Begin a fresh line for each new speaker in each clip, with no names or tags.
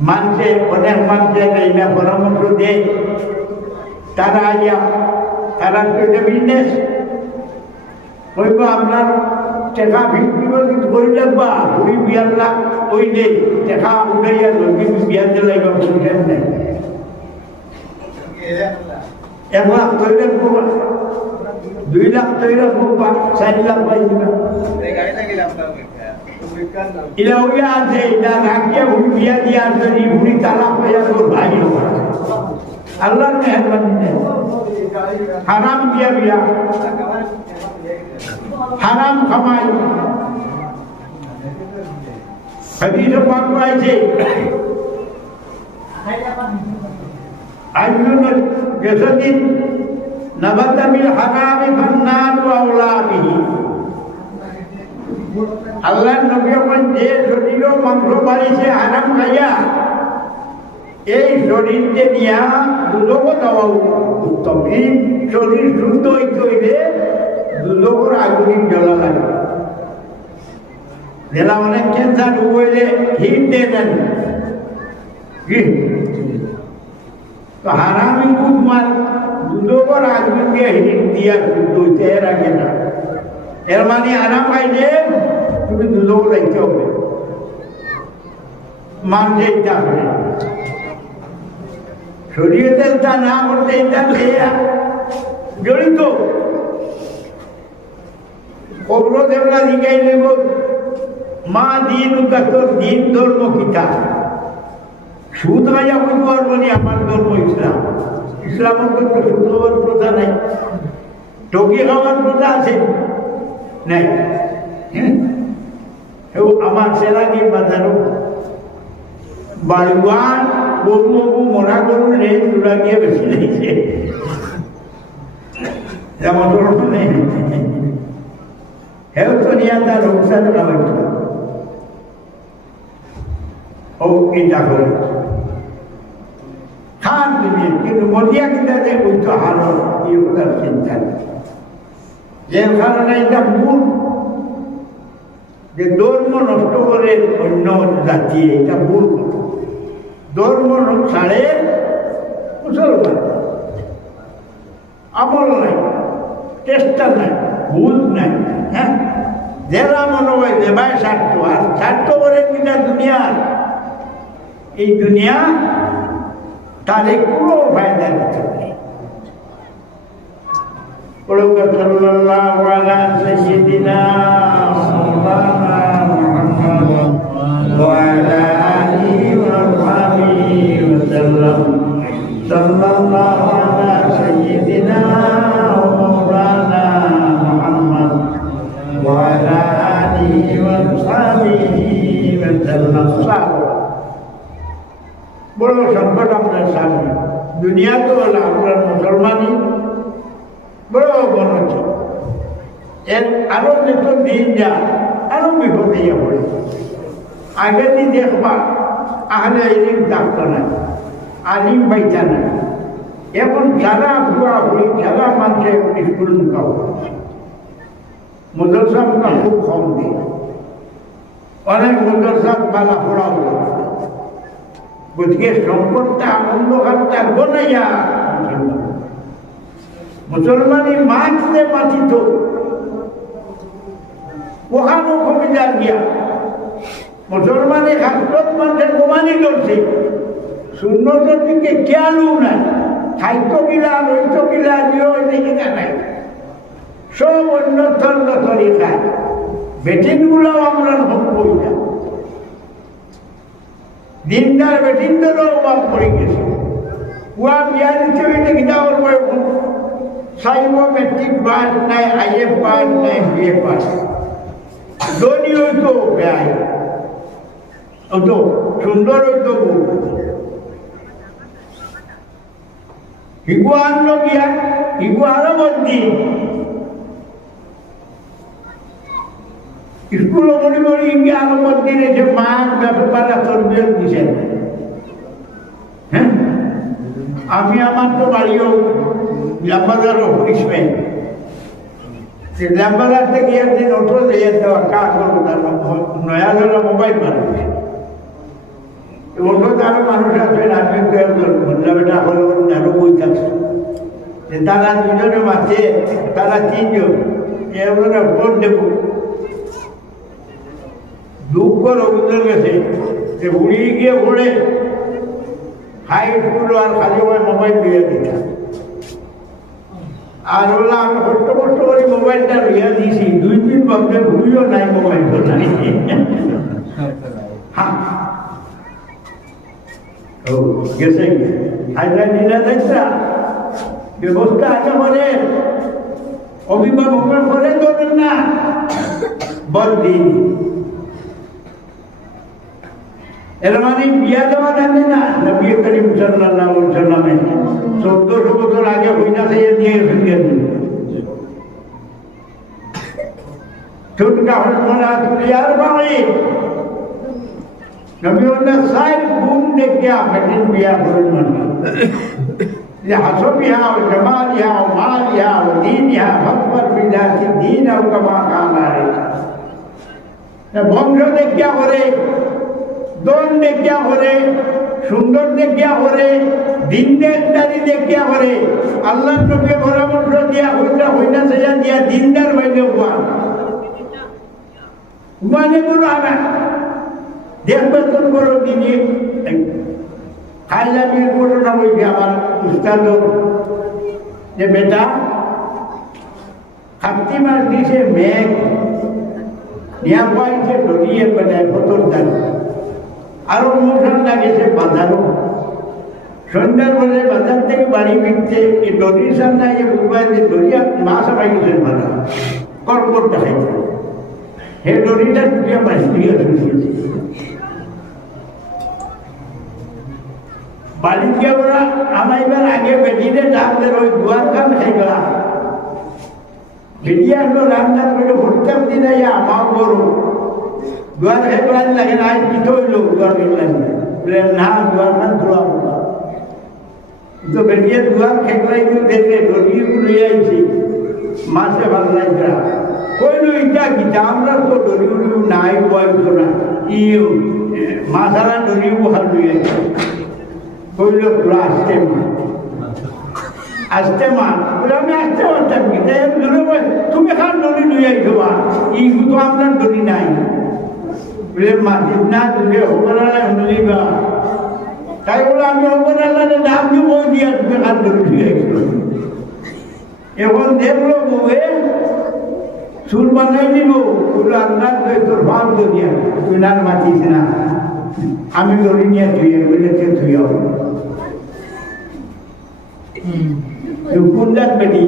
মানুষে অনেক মানুষের এই না? পরামর্শ দেয় তারা আইয়া তারা এটা বিজনেস কইব, আপনার টেকা ভিত্তি করে লাগবা ঘুরি বিয়ার লাগ ওই নেই টেকা উঠাইয়া লবি বিয়ার দিলাই বা বুঝেন নাই? এক লাখ তৈরি দুই লাখ তৈরি করবা চার লাখ পাই দিবা ইলা হইয়া আছে ইলা ভুড়ি বিয়া দিয়া আছে ই ভুড়ি তালাক হইয়া তোর ভাই আল্লাহ মেহরবানি হারাম দিয়া বিয়া। হারাম কামাই হাদিসে পাক আইনুন জাসাদিন হারামি ফান্নার আওলা বিহি আল্লাহ নবী যে শরীর মাংস বাড়িছে হারাম খাইয়া, এই শরীরকে নিয়া দুলোক দেওয়া উত্তম। এই শরীর শুদ্ধ হইতে হইলে দুলোকর আগুনি জ্বলা লাগে। যেটা অনেক ক্যান্সার হইলে হিট দিয়ে দেন। হারামি খুব মার দুলোকর আগুন দিয়ে হিট দিয়া শুদ্ধ হইতে এর আগে না। এর মানে হারাম খাইলে তুমি দুলোক রাখতে হবে। মান যেতে হবে। শরীয়তের তা না করতে এটা জড়িত। কবর দেবলা জিগাই নেব। মা দিন দিন ধর্ম কিতা সুদ খাইয়া বলতে পারব নি আমার ধর্ম ইসলাম। ইসলামের তো সুদ হওয়ার প্রথা নাই। টকি খাওয়ার প্রথা আছে? নাই। আমার সেরাকি বাজারও বাড়িওয়ান গরু গরু মরা গরু নেই চূড়া গিয়ে বেশি নিয়েছে যেমন নেই হেউ তো নিয়ে তার রোগসাদ ও এটা করে তুমি কিন্তু মদিয়া কিনা যে উচ্চ এই তার চিন্তা যে কারণে এটা মূল যে ধর্ম নষ্ট করে অন্য জাতি, এটা ভুল ধর্ম ছাড়ে মুসলমান। আমল নাই, চেষ্টা নাই, ভুল নাই হ্যাঁ? জেলা মনে হয় দেবায় স্বার্থ, আর স্বার্থ করে কিনা দুনিয়ার, এই দুনিয়া তার কোনো ফায়দা দিতে নেই قلوك صلى الله على سيدنا مولانا محمد وعلى آله وصحبه وسلم صلى الله মুসলমানই বড় অবনতি এর আরও যত দিন যা, আরও বিপদে পড়ে আগে দি দেখবা, আহলে ইলিম থাকতো না আলিম পাইতা না এখন সারা ভুয়া ভুড়ি সারা মানুষে স্কুল মুখাও মদরসা মুখা খুব কম দিই অনেক মদরসা বালা পড়া গতিকে সম্পদটা অন্ধকারটা গনাইয়া মুসলমানি মাছতে মাতিত ওখানো কমে যান গিয়া। মুসলমানি হাসপত মানুষের কমানি করছে। শূন্যতার দিকে খেয়ালও নাই। খাইত গিলা রইত গিলা দিও এদিকে নাই। সব অন্য ধর্ম তরিকায় বেটিনগুলাও আমরা হই না। দিনদার বেটিনদেরও অভাব পড়ে গেছে। কুয়া বিয়া দিতে হইলে কিনা ওর সাইব মেট্রিক পাস নাই, আইএফ পাস নাই, বিএ পাস। ধনী হইতো ব্যয়। হতো সুন্দর হইতো বউ। হিগু আনলো গিয়া হিগু আরও বন্দি স্কুল মনে করি ইঙ্গে আরও বন্দি রেখে মা ব্যাপার তরবিয়ত দিছেন হ্যাঁ? আমি আমার তো বাড়িও লাম্বাদারও ইসমে লাম্বাদার থেকে দিয়ে দেওয়া কা করব তার নয়াগড় মোবাইল বানাবে অটো তার আসেন আমি একজন বন্ধা বেটা হলো আরও বই থাকছে যে তারা দুজনে মাঝে তারা তিনজন এগুলো ভোট দেব দুঃখ রবীন্দ্র গেছে যে উড়িয়ে গিয়ে পড়ে হাই স্কুল আর খালি মোবাইল দিয়ে দিতাম আর ওলা আমি কষ্ট কষ্ট করে মোবাইলটা লইয়া দিয়েছি। দুই দিন ভাবলে ভুলিও নাই মোবাইল তো নাই গেছে। হাইলা নীলা দেখছা ব্যবস্থা আছে করে অভিভাবকের করে দেবেন না। বদিন এর মানে বিয়া দেওয়া জানে না নবী করিম সাল্লাল্লাহু আলাইহি সাল্লামে চোদ্দশো বছর আগে হইনা থেকে দিয়ে ফিরিয়ে দিল ছোটকা হলমলা তুলিয়ার বাড়ি নবী বললেন সাইড গুণ দেখিয়া বেটিন বিয়া করেন না لحسبها وجمالها ومالها ودينها فاظفر بذات الدين او كما قال عليه বংশ দেখিয়া করে দল দেখিয়া করে সুন্দর দেখিয়া করে দিনদারি দেখিয়া করে আল্লাহ নবী পরামর্শ দিয়া হইতা হইনা সেজা দিয়া দিনদার বাইরে হওয়া মানে গুলো আমি দেখবে তোর বড় দিনে। খাইলা বিয়ের ঘটনা বলছি আমার উস্তাদ যে বেটা কার্তিক মাস দিছে মেঘ। নিয়া পাইছে ডরিয়ে বেটায় দান আরও মোশন লাগেছে বাঁধারও সন্ধ্যার বলে বাজার থেকে বাড়ি ফিরছে, এই দড়ির সামনে যে বুঝবাই যে দড়িয়া মাছ আমায় গেছে ভালো হে দড়িটা টুটিয়া মাছ দিয়ে শুনেছে বাড়িতে ওরা আগে বেটিতে ডাকদের ওই দুয়ার কাম খাইবা। বেটি আসলো রান্না করে ভর্তাম দিনে আমার গরু দুয়ার খাইবার লাগে না আজ কি হইল দুয়ার খাইবার বলে না দুয়ার না তোলা তো বেটিয়ে দুয়ার খেকলাই তো দেখে ডরিয়ে লই আইছি মাসে ভালো লাগছে কইল ইটা গীতা আমরা তো ডরি উড়ি নাই বয়স না ই মাসারা ডরি বহাল লই আইছি কইল তোরা আসতে মা আসতে মা বলে আমি আসতে পারতাম কি দূরে তুমি খান ডরি লই আইছো ই তো আপনার ডরি নাই বলে মা না তুমি হোকরালা হুনলিবা তাই বলে আমি নাম দিয়ে বই দিয়া খান ডরি লই আইছো এখন দেখল বউয়ে চুল বানাই দিব বলে আল্লাহ তোর ভাব দুনিয়া তুই নার মাতিস না আমি ধরে নিয়ে ধুয়ে বলে কে ধুয়ে কোনজাত বেটি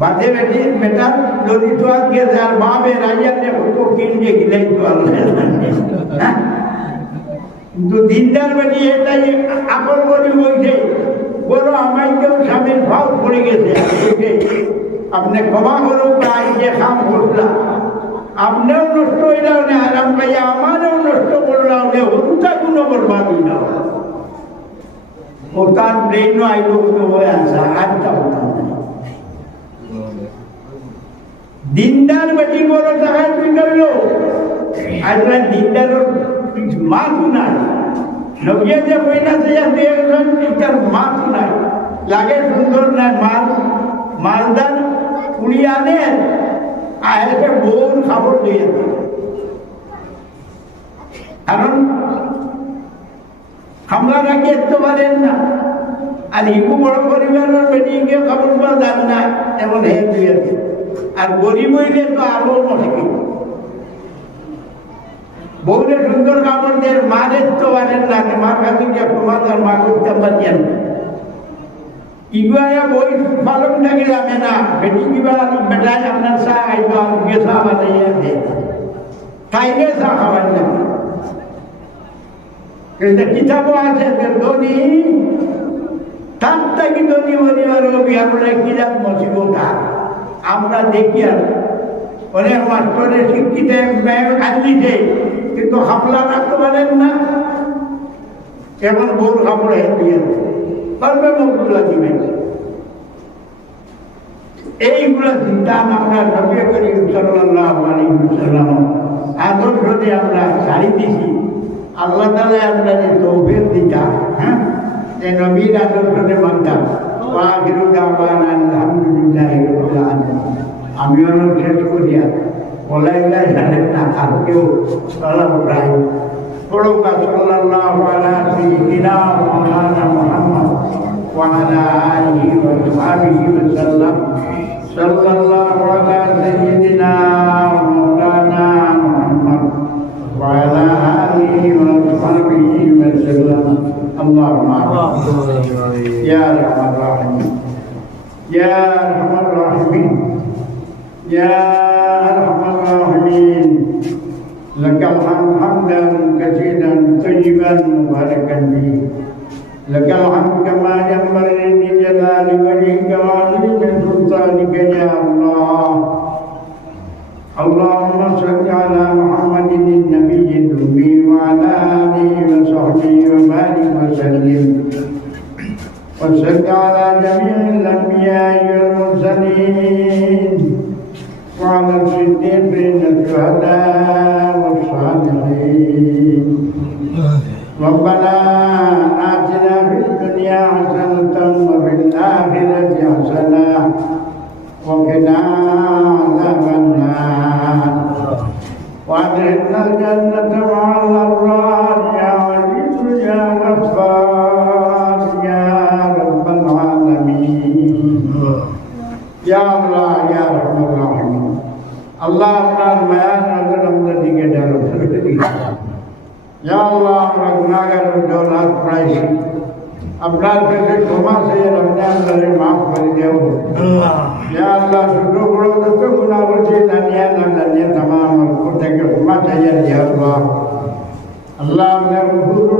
বাদে বেটি, বেটা, যদি তো আজকে যার বাবে রাজা নে কত কিনছে গিলাই তো আল্লাহ কিন্তু দিনদার বেটি, এটাই আপন করে বলছে, বলো আমায় কেউ স্বামীর ভাব পড়ে গেছে। আপনি ক্ষমা করুক আই যে খাম করলাম আপনিও নষ্ট হইলাম না আরাম পাইয়া আমারও নষ্ট করলাম না হত্যা কোনো বরবাদ হইলাম ও তার ব্রেন আইল হয়ে আসা আজটা হতাম দিনদার বেটি বড় তুই করল। আজরা দিনদার মা নাই। নবিয়া যে বইনা সে যাতে একজন তার মা নাই। লাগে সুন্দর না, মাল মালদান কুড়ি আনে আয়াকে বউর খবর দিয়ে কারণ হামলা রাখি এতে পারেন না। আর হিকু বড় পরিবারের বেটিকে খবর পাওয়া যান না, এমন হে দিয়ে। আর গরিব হইলে তো আরও মুশকিল বউরে সুন্দর কাপড় দিয়ে মারের তো পারেন না মা কাছে গিয়ে আর মা করতে পারছেন ইগুয়া বই পালন থাকি যাবে না, বেটি কিবা বেটাই আপনার চা আইব গেছা বানাইয়া দে। খাইলে চা খাবার না। কিন্তু কিতাবও আছে ধনী, তার থেকে ধনী পরিবার বিহারে কিরাত মসিবতা আমরা দেখি আর অনেক মাস্টরে শিক্ষিত আনলিছে কিন্তু হামলা রাখতে পারেন না। এখন কাপড় হেন দিয়ে পারবে মুখগুলা দিবেন এইগুলা চিন্তা আমরা নবী করিম সাল্লাল্লাহু আলাইহি ওয়াসাল্লাম আদর্শ দিয়ে আমরা ছাড়ি দিছি। আল্লাহ তাআলা আপনাদের তো এই নবীর আদর্শনে মানতাম। আমি অনুরোধ শেষ করিয়া ওলাইলাই জানেন না আর কেউ সালাম রাই পড়ুকা সাল্লাল্লাহু আলা সাইয়্যিদিনা মাওলানা মুহাম্মদ وعلى آله وصحبه وسلم صلى الله على سيدنا ومولانا محمد وعلى آله وصحبه وسلم اللهم يا أرحم الراحمين يا أرحم الراحمين يا أرحم الراحمين لك الحمد حمدا كثيرا طيبا مباركا فيه لك الحمد كما ينبغي لجلال وجهك وعظيم سلطانك يا الله اللهم صل على محمد ইয়া আল্লাহ ছোট বড় যত গুণা করছে জানিয়া না জানিয়া তামাম অল্প থেকে ক্ষমা চাইয়া ইয়া আল্লাহ আল্লাহ আপনার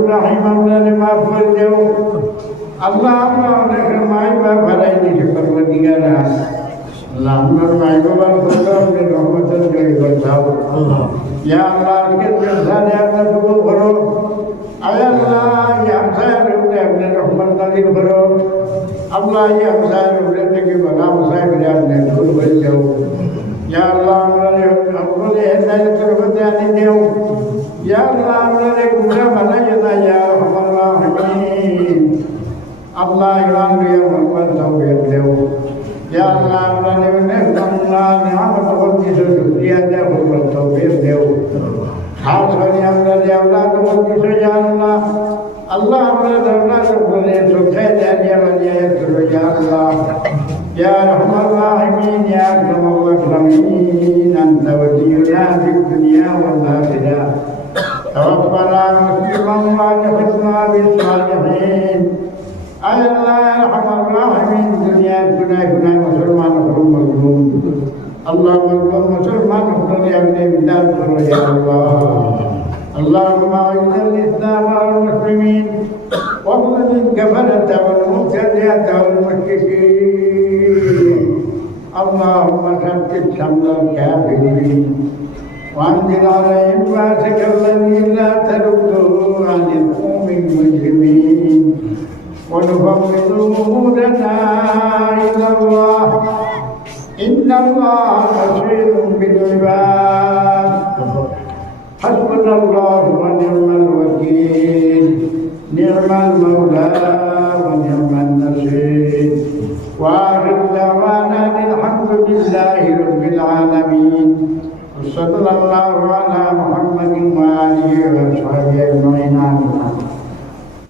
রাহিম আপনাদের মাফ করে দেও আল্লাহ আমরা অনেকের মাই বাপ হারাই দিয়েছে পরবর্তীকারা আল্লাহ আপনার মাই বাবার কথা আপনি রহমতের জয় করছাও ইয়া আল্লাহ আজকের জলসানে আপনার কবুল করো আয় আল্লাহ ইয়া হামসায়ের উপরে আপনি রহমত নাজিল করো আল্লাহ ইয়া হামসায়ের উপরে থেকে বলা হামসায়ের উপরে আপনি দূর করে যাও ইয়া আল্লাহ আমরা আপনাদের হেদায়তের মধ্যে আনি দেও ইয়া আল্লাহ আমাদের গুণা বানাই না ইয়া রহমান রাহিম আল্লাহ ইমান দিয়ে ভগবান তৌফিক দেও ইয়া আল্লাহ আমরা নেবেন আল্লাহ নিয়ামত বন্দিশ শুকরিয়া দে ভগবান তৌফিক দেও খাস করে আমরা যে আল্লাহ বন্দিশ ইয়া আল্লাহ আল্লাহ আমরা দরবার করে সুখে জানিয়া বানিয়া يدي من يذكر يا الله يا رحم الراحمين يا اكرم المكرمين انت ولينا في الدنيا والاخره ربنا مسلما وادخلنا بالصالحين الله يا الراحمين دنيا دنيا دنيا مسلمان مخلوم مظلوم اللهم اغفر مسلمان مخلوم يا ابن الله يا الله اللهم اعز الاسلام والمسلمين واخذل الكفرة والمبتدعة والمشركين اللهم ثبت شمل الكافرين وانزل عليهم باسك الذي لا ترده عن القوم المجرمين ونفوض امورنا الى الله ان الله بصير بالعباد حسبنا الله ونعم الوكيل نعم المولى ونعم النصير. واخر دعوانا الحمد لله رب العالمين. وصلى الله على محمد وآله وصحبه أجمعين. آمين